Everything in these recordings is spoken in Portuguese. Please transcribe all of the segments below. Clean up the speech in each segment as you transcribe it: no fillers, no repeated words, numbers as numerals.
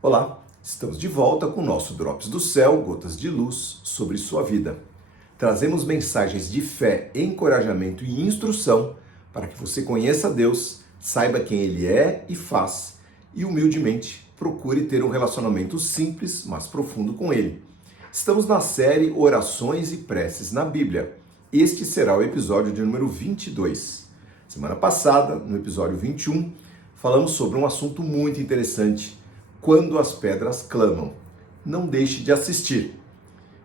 Olá, estamos de volta com o nosso Drops do Céu, gotas de luz sobre sua vida. Trazemos mensagens de fé, encorajamento e instrução para que você conheça Deus, saiba quem Ele é e faz e humildemente procure ter um relacionamento simples, mas profundo com Ele. Estamos na série Orações e Preces na Bíblia. Este será o episódio de número 22. Semana passada, no episódio 21, falamos sobre um assunto muito interessante: quando as pedras clamam. Não deixe de assistir.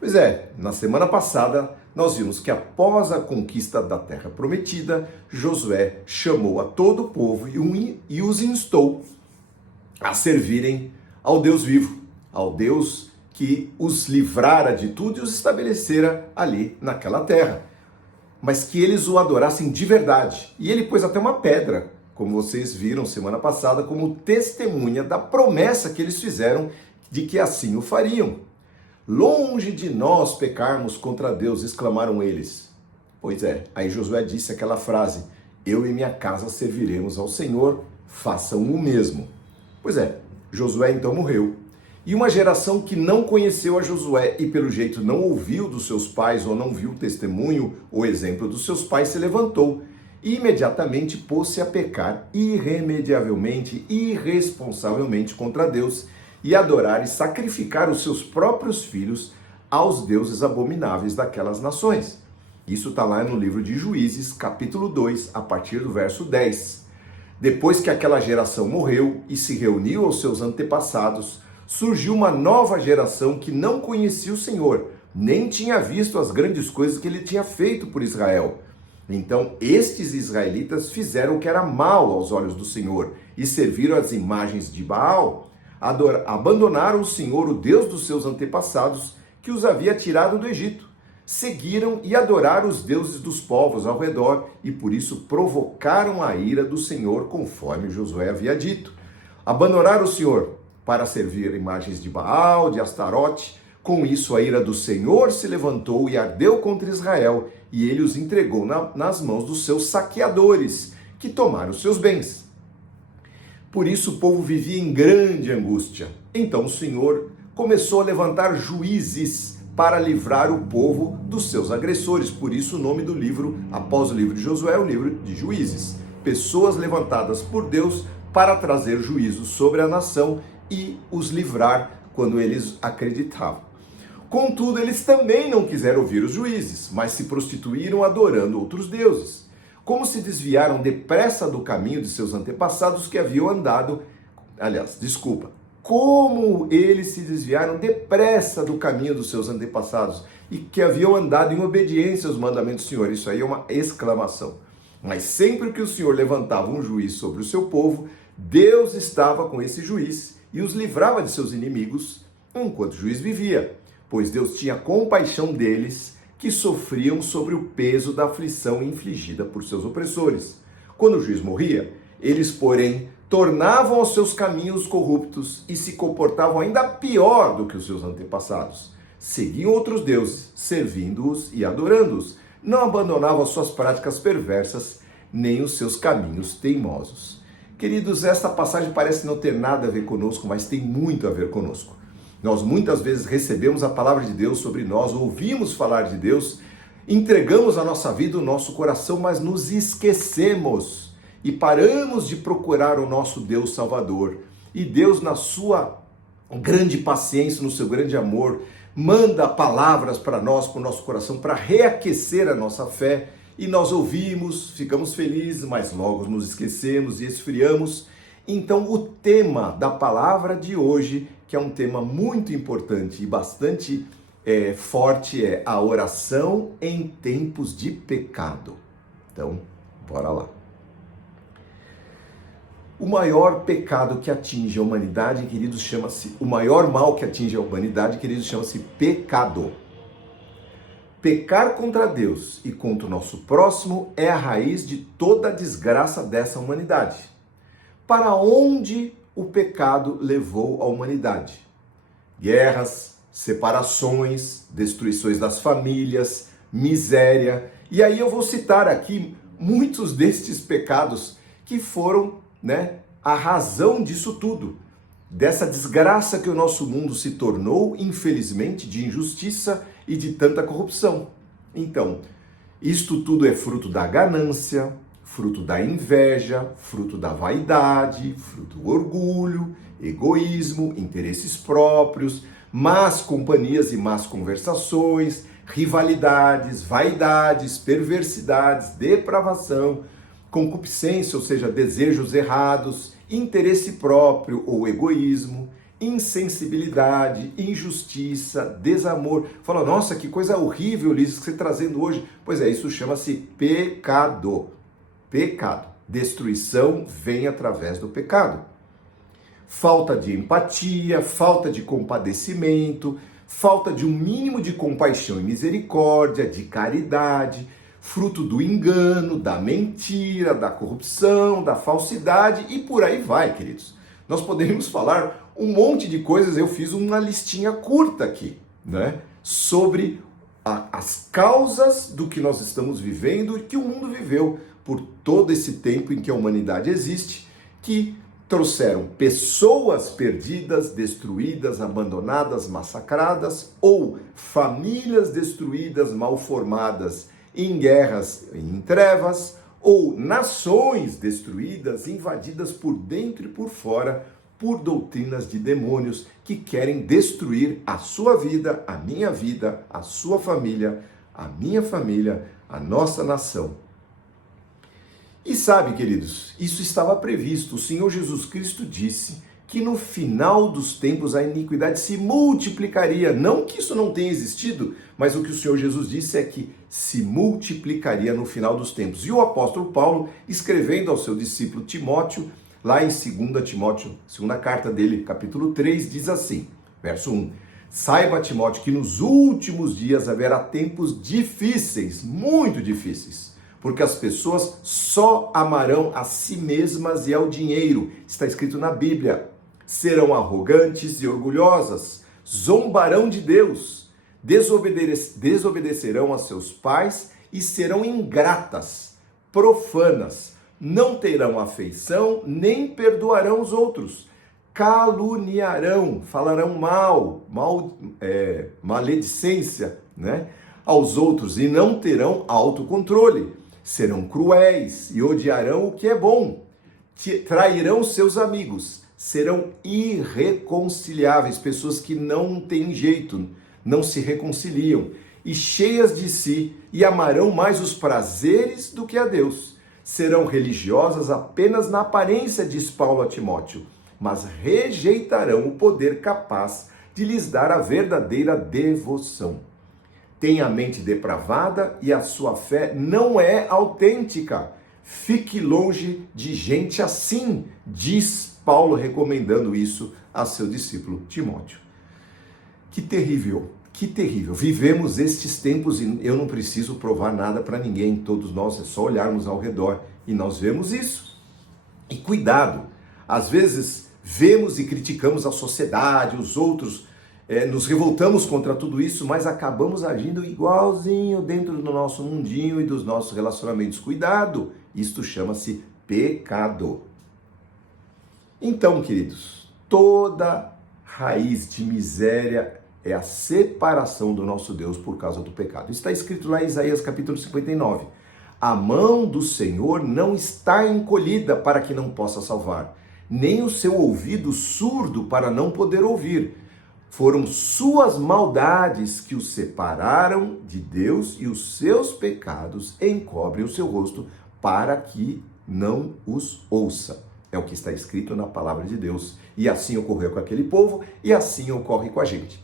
Pois é, na semana passada nós vimos que após a conquista da Terra Prometida, Josué chamou a todo o povo e os instou a servirem ao Deus vivo, ao Deus que os livrara de tudo e os estabelecera ali naquela terra, mas que eles o adorassem de verdade. E ele pôs até uma pedra, como vocês viram semana passada, como testemunha da promessa que eles fizeram de que assim o fariam. Longe de nós pecarmos contra Deus, exclamaram eles. Pois é, aí Josué disse aquela frase: eu e minha casa serviremos ao Senhor, façam o mesmo. Pois é, Josué então morreu. E uma geração que não conheceu a Josué e pelo jeito não ouviu dos seus pais ou não viu o testemunho ou exemplo dos seus pais se levantou e imediatamente pôs-se a pecar irremediavelmente, irresponsavelmente contra Deus e adorar e sacrificar os seus próprios filhos aos deuses abomináveis daquelas nações. Isso está lá no livro de Juízes, capítulo 2, a partir do verso 10. Depois que aquela geração morreu e se reuniu aos seus antepassados, surgiu uma nova geração que não conhecia o Senhor, nem tinha visto as grandes coisas que ele tinha feito por Israel. Então, estes israelitas fizeram o que era mal aos olhos do Senhor e serviram as imagens de Baal. Abandonaram o Senhor, o Deus dos seus antepassados, que os havia tirado do Egito. Seguiram e adoraram os deuses dos povos ao redor e por isso provocaram a ira do Senhor, conforme Josué havia dito. Abandonaram o Senhor para servir imagens de Baal, de Astarote. Com isso, a ira do Senhor se levantou e ardeu contra Israel, e ele os entregou nas mãos dos seus saqueadores, que tomaram os seus bens. Por isso o povo vivia em grande angústia. Então o Senhor começou a levantar juízes para livrar o povo dos seus agressores. Por isso o nome do livro, após o livro de Josué, é o livro de Juízes. Pessoas levantadas por Deus para trazer juízo sobre a nação e os livrar quando eles acreditavam. Contudo, eles também não quiseram ouvir os juízes, mas se prostituíram adorando outros deuses. Como se desviaram depressa do caminho de seus antepassados que haviam andado... Como eles se desviaram depressa do caminho dos seus antepassados e que haviam andado em obediência aos mandamentos do Senhor. Isso aí é uma exclamação. Mas sempre que o Senhor levantava um juiz sobre o seu povo, Deus estava com esse juiz e os livrava de seus inimigos enquanto o juiz vivia, pois Deus tinha compaixão deles que sofriam sobre o peso da aflição infligida por seus opressores. Quando o juiz morria, eles, porém, tornavam aos seus caminhos corruptos e se comportavam ainda pior do que os seus antepassados. Seguiam outros deuses, servindo-os e adorando-os. Não abandonavam as suas práticas perversas, nem os seus caminhos teimosos. Queridos, esta passagem parece não ter nada a ver conosco, mas tem muito a ver conosco. Nós muitas vezes recebemos a palavra de Deus sobre nós, ouvimos falar de Deus, entregamos a nossa vida, o nosso coração, mas nos esquecemos e paramos de procurar o nosso Deus Salvador. E Deus, na sua grande paciência, no seu grande amor, manda palavras para nós, para o nosso coração, para reaquecer a nossa fé. E nós ouvimos, ficamos felizes, mas logo nos esquecemos e esfriamos. Então o tema da palavra de hoje, que é um tema muito importante e bastante forte, é a oração em tempos de pecado. Então, bora lá. O maior pecado que atinge a humanidade, queridos, chama-se... O maior mal que atinge a humanidade, queridos, chama-se pecado. Pecar contra Deus e contra o nosso próximo é a raiz de toda a desgraça dessa humanidade. Para onde o pecado levou a humanidade? Guerras, separações, destruições das famílias, miséria. E aí eu vou citar aqui muitos destes pecados que foram, a razão disso tudo. dessa desgraça que o nosso mundo se tornou, infelizmente, de injustiça e de tanta corrupção. Então, isto tudo é fruto da ganância, fruto da inveja, fruto da vaidade, fruto do orgulho, egoísmo, interesses próprios, más companhias e más conversações, rivalidades, vaidades, perversidades, depravação, concupiscência, ou seja, desejos errados, interesse próprio ou egoísmo, insensibilidade, injustiça, desamor. Fala, nossa, que coisa horrível, Liz, que você está trazendo hoje. Pois é, isso chama-se pecado. Pecado. Destruição vem através do pecado. Falta de empatia, falta de compadecimento, falta de um mínimo de compaixão e misericórdia, de caridade, fruto do engano, da mentira, da corrupção, da falsidade e por aí vai, queridos. Nós poderíamos falar um monte de coisas, eu fiz uma listinha curta aqui, né? Sobre as causas do que nós estamos vivendo e que o mundo viveu por todo esse tempo em que a humanidade existe, que trouxeram pessoas perdidas, destruídas, abandonadas, massacradas, ou famílias destruídas, mal formadas, em guerras e em trevas, ou nações destruídas, invadidas por dentro e por fora, por doutrinas de demônios que querem destruir a sua vida, a sua família, a minha família, a nossa nação. E sabe, queridos, isso estava previsto. O Senhor Jesus Cristo disse que no final dos tempos a iniquidade se multiplicaria. Não que isso não tenha existido, mas o que o Senhor Jesus disse é que se multiplicaria no final dos tempos. E o apóstolo Paulo, escrevendo ao seu discípulo Timóteo, lá em 2 Timóteo, segunda carta dele, capítulo 3, diz assim, verso 1, saiba, Timóteo, que nos últimos dias haverá tempos difíceis, muito difíceis, porque as pessoas só amarão a si mesmas e ao dinheiro. Está escrito na Bíblia. Serão arrogantes e orgulhosas, zombarão de Deus, desobedecerão a seus pais e serão ingratas, profanas, não terão afeição, nem perdoarão os outros, caluniarão, falarão maledicência, né, aos outros e não terão autocontrole. Serão cruéis e odiarão o que é bom, trairão seus amigos, serão irreconciliáveis, pessoas que não têm jeito, não se reconciliam, e cheias de si, e amarão mais os prazeres do que a Deus. Serão religiosas apenas na aparência, diz Paulo a Timóteo, mas rejeitarão o poder capaz de lhes dar a verdadeira devoção. Tem a mente depravada e a sua fé não é autêntica. Fique longe de gente assim, diz Paulo, recomendando isso a seu discípulo Timóteo. Que terrível, que terrível. Vivemos estes tempos e eu não preciso provar nada para ninguém. Todos nós, é só olharmos ao redor e nós vemos isso. E cuidado, às vezes vemos e criticamos a sociedade, os outros, nos revoltamos contra tudo isso, mas acabamos agindo igualzinho dentro do nosso mundinho e dos nossos relacionamentos. Cuidado, isto chama-se pecado. Então, queridos, toda raiz de miséria é a separação do nosso Deus por causa do pecado. Está escrito lá em Isaías capítulo 59. A mão do Senhor não está encolhida para que não possa salvar, nem o seu ouvido surdo para não poder ouvir. Foram suas maldades que o separaram de Deus e os seus pecados encobrem o seu rosto para que não os ouça. É o que está escrito na palavra de Deus. E assim ocorreu com aquele povo e assim ocorre com a gente.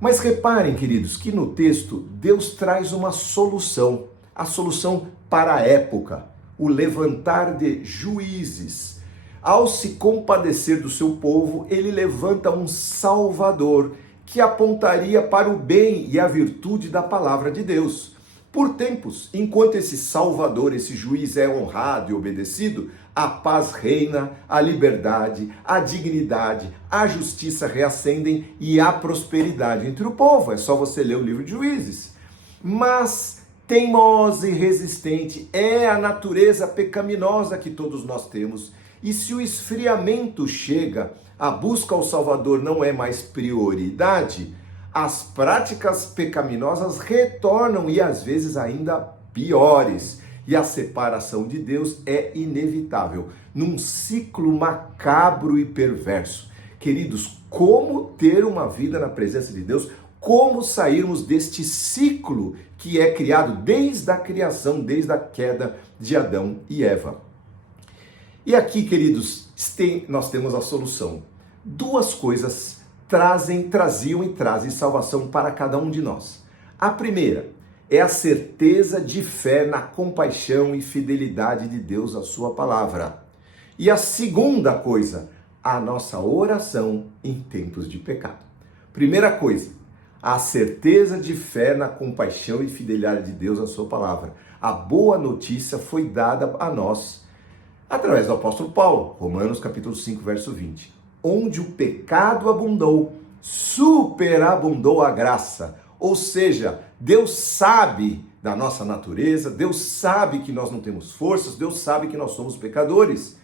Mas reparem, queridos, que no texto Deus traz uma solução. A solução para a época. O levantar de juízes. Ao se compadecer do seu povo, ele levanta um Salvador que apontaria para o bem e a virtude da palavra de Deus. Por tempos, enquanto esse Salvador, esse juiz é honrado e obedecido, a paz reina, a liberdade, a dignidade, a justiça reacendem e a prosperidade entre o povo. É só você ler o livro de Juízes. Mas teimosa e resistente é a natureza pecaminosa que todos nós temos. E se o esfriamento chega, a busca ao Salvador não é mais prioridade, as práticas pecaminosas retornam e às vezes ainda piores. E a separação de Deus é inevitável, num ciclo macabro e perverso. Queridos, como ter uma vida na presença de Deus? Como sairmos deste ciclo que é criado desde a criação, desde a queda de Adão e Eva? E aqui, queridos, nós temos a solução. Duas coisas traziam e trazem salvação para cada um de nós. A primeira é a certeza de fé na compaixão e fidelidade de Deus à sua palavra. E a segunda coisa, a nossa oração em tempos de pecado. Primeira coisa, a certeza de fé na compaixão e fidelidade de Deus à sua palavra. A boa notícia foi dada a nós através do apóstolo Paulo, Romanos capítulo 5, verso 20. Onde o pecado abundou, superabundou a graça. Ou seja, Deus sabe da nossa natureza, Deus sabe que nós não temos forças, Deus sabe que nós somos pecadores.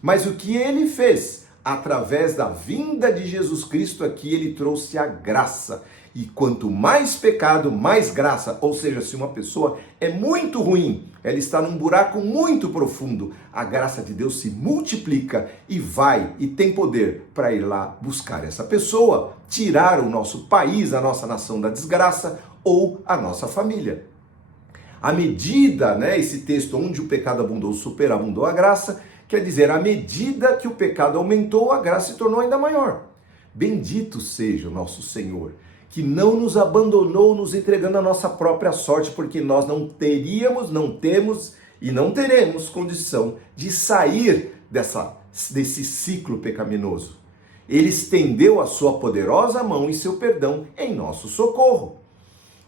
Mas o que Ele fez? Através da vinda de Jesus Cristo aqui, Ele trouxe a graça. E quanto mais pecado, mais graça. Ou seja, se uma pessoa é muito ruim, ela está num buraco muito profundo, a graça de Deus se multiplica e vai e tem poder para ir lá buscar essa pessoa, tirar o nosso país, a nossa nação da desgraça ou a nossa família. À medida, esse texto, onde o pecado abundou, superabundou a graça, quer dizer, à medida que o pecado aumentou, a graça se tornou ainda maior. Bendito seja o nosso Senhor, que não nos abandonou nos entregando a nossa própria sorte, porque nós não teríamos, não temos e não teremos condição de sair desse ciclo pecaminoso. Ele estendeu a sua poderosa mão e seu perdão em nosso socorro.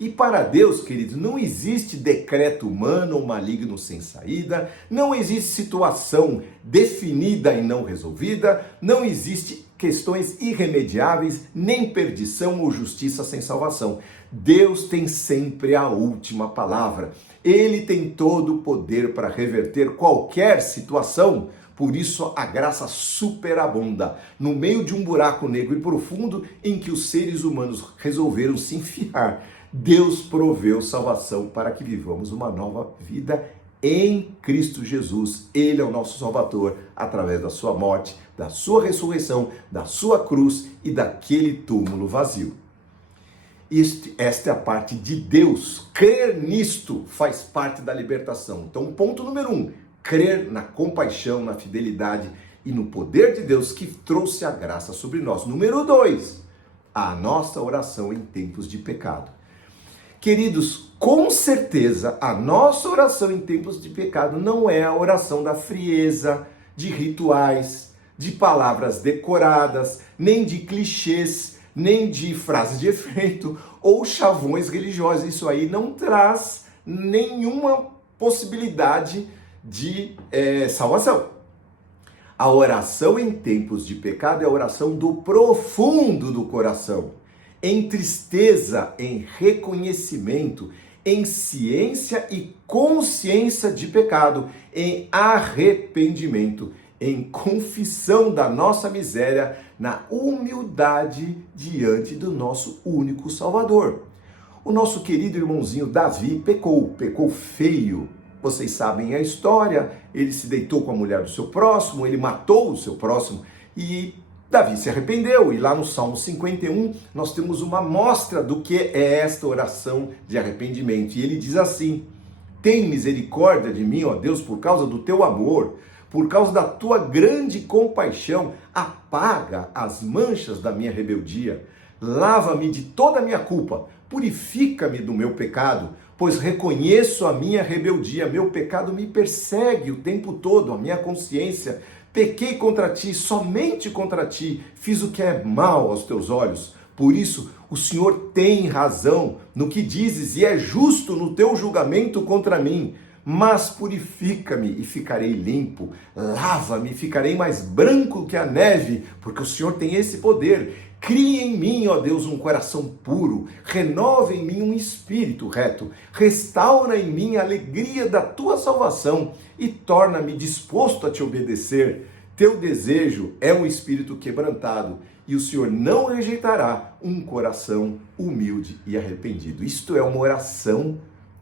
E para Deus, queridos, não existe decreto humano ou maligno sem saída, não existe situação definida e não resolvida, não existe questões irremediáveis, nem perdição ou justiça sem salvação. Deus tem sempre a última palavra. Ele tem todo o poder para reverter qualquer situação. Por isso a graça superabunda no meio de um buraco negro e profundo em que os seres humanos resolveram se enfiar. Deus proveu salvação para que vivamos uma nova vida em Cristo Jesus. Ele é o nosso Salvador através da sua morte, da sua ressurreição, da sua cruz e daquele túmulo vazio. Esta é a parte de Deus. Crer nisto faz parte da libertação. Então, ponto número 1, crer na compaixão, na fidelidade e no poder de Deus que trouxe a graça sobre nós. Número 2, a nossa oração em tempos de pecado. Queridos, com certeza a nossa oração em tempos de pecado não é a oração da frieza, de rituais, de palavras decoradas, nem de clichês, nem de frases de efeito ou chavões religiosos. Isso aí não traz nenhuma possibilidade de salvação. A oração em tempos de pecado é a oração do profundo do coração, em tristeza, em reconhecimento, em ciência e consciência de pecado, em arrependimento, em confissão da nossa miséria, na humildade diante do nosso único Salvador. O nosso querido irmãozinho Davi pecou feio. Vocês sabem a história, ele se deitou com a mulher do seu próximo, ele matou o seu próximo e Davi se arrependeu, e lá no Salmo 51 nós temos uma amostra do que é esta oração de arrependimento. E ele diz assim: tem misericórdia de mim, ó Deus, por causa do teu amor, por causa da tua grande compaixão, apaga as manchas da minha rebeldia, lava-me de toda a minha culpa, purifica-me do meu pecado, pois reconheço a minha rebeldia, meu pecado me persegue o tempo todo, a minha consciência. Pequei contra ti, somente contra ti, fiz o que é mal aos teus olhos. Por isso, o Senhor tem razão no que dizes e é justo no teu julgamento contra mim. Mas purifica-me e ficarei limpo, lava-me e ficarei mais branco que a neve, porque o Senhor tem esse poder. Cria em mim, ó Deus, um coração puro, renova em mim um espírito reto, restaura em mim a alegria da tua salvação e torna-me disposto a te obedecer. Teu desejo é um espírito quebrantado e o Senhor não rejeitará um coração humilde e arrependido. Isto é uma oração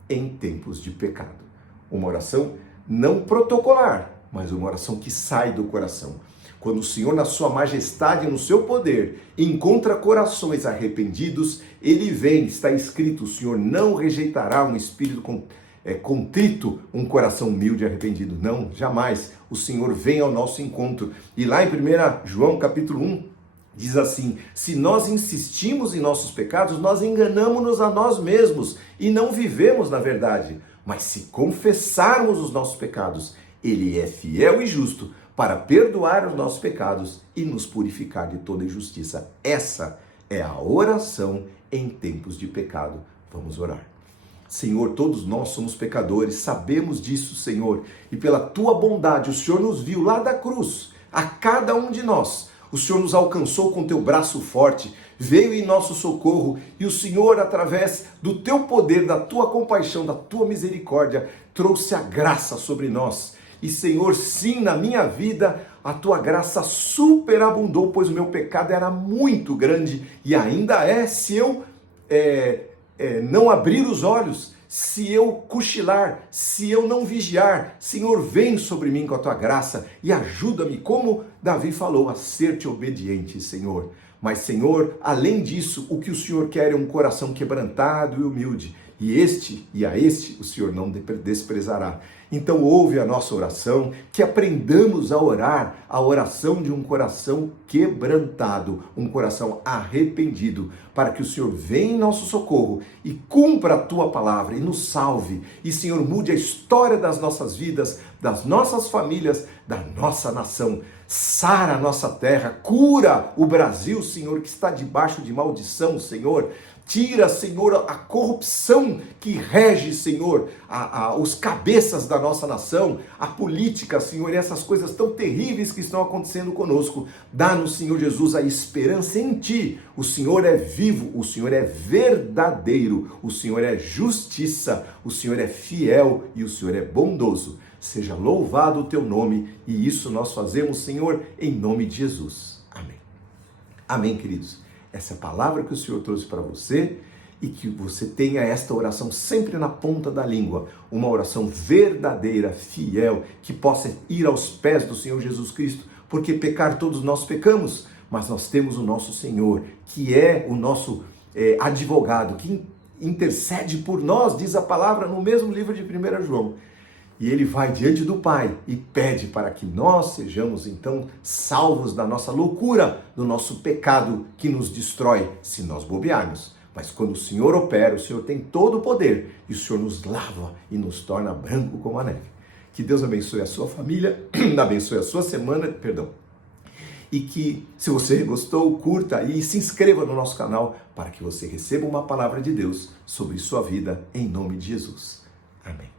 em tempos de pecado. Uma oração não protocolar, mas uma oração que sai do coração. Quando o Senhor, na sua majestade e no seu poder, encontra corações arrependidos, ele vem, está escrito, o Senhor não rejeitará um espírito contrito, um coração humilde e arrependido. Não, jamais. O Senhor vem ao nosso encontro. E lá em 1 João capítulo 1, diz assim: se nós insistimos em nossos pecados, nós enganamos-nos a nós mesmos e não vivemos na verdade. Mas se confessarmos os nossos pecados, ele é fiel e justo para perdoar os nossos pecados e nos purificar de toda injustiça. Essa é a oração em tempos de pecado. Vamos orar. Senhor, todos nós somos pecadores, sabemos disso, Senhor, e pela tua bondade o Senhor nos viu lá da cruz, a cada um de nós. O Senhor nos alcançou com teu braço forte, veio em nosso socorro e o Senhor, através do teu poder, da tua compaixão, da tua misericórdia, trouxe a graça sobre nós. E Senhor, sim, na minha vida, a tua graça superabundou, pois o meu pecado era muito grande e ainda é, se eu não abrir os olhos, se eu cochilar, se eu não vigiar. Senhor, vem sobre mim com a tua graça e ajuda-me, como Davi falou, a ser-te obediente, Senhor. Mas, Senhor, além disso, o que o Senhor quer é um coração quebrantado e humilde. E a este o Senhor não desprezará. Então ouve a nossa oração, que aprendamos a orar a oração de um coração quebrantado, um coração arrependido, para que o Senhor venha em nosso socorro e cumpra a tua palavra e nos salve. E, Senhor, mude a história das nossas vidas, das nossas famílias, da nossa nação. Sara a nossa terra, cura o Brasil, Senhor, que está debaixo de maldição, Senhor. Tira, Senhor, a corrupção que rege, Senhor, os cabeças da nossa nação, a política, Senhor, e essas coisas tão terríveis que estão acontecendo conosco. Dá-nos, Senhor Jesus, a esperança em Ti. O Senhor é vivo, o Senhor é verdadeiro, o Senhor é justiça, o Senhor é fiel e o Senhor é bondoso. Seja louvado o Teu nome, e isso nós fazemos, Senhor, em nome de Jesus. Amém. Amém, queridos. Essa é a palavra que o Senhor trouxe para você e que você tenha esta oração sempre na ponta da língua, uma oração verdadeira, fiel, que possa ir aos pés do Senhor Jesus Cristo, porque pecar todos nós pecamos, mas nós temos o nosso Senhor, que é o nosso advogado, que intercede por nós, diz a palavra no mesmo livro de 1 João. E ele vai diante do Pai e pede para que nós sejamos, então, salvos da nossa loucura, do nosso pecado que nos destrói, se nós bobearmos. Mas quando o Senhor opera, o Senhor tem todo o poder e o Senhor nos lava e nos torna branco como a neve. Que Deus abençoe a sua família, abençoe a sua semana, e que, se você gostou, curta e se inscreva no nosso canal para que você receba uma palavra de Deus sobre sua vida, em nome de Jesus. Amém.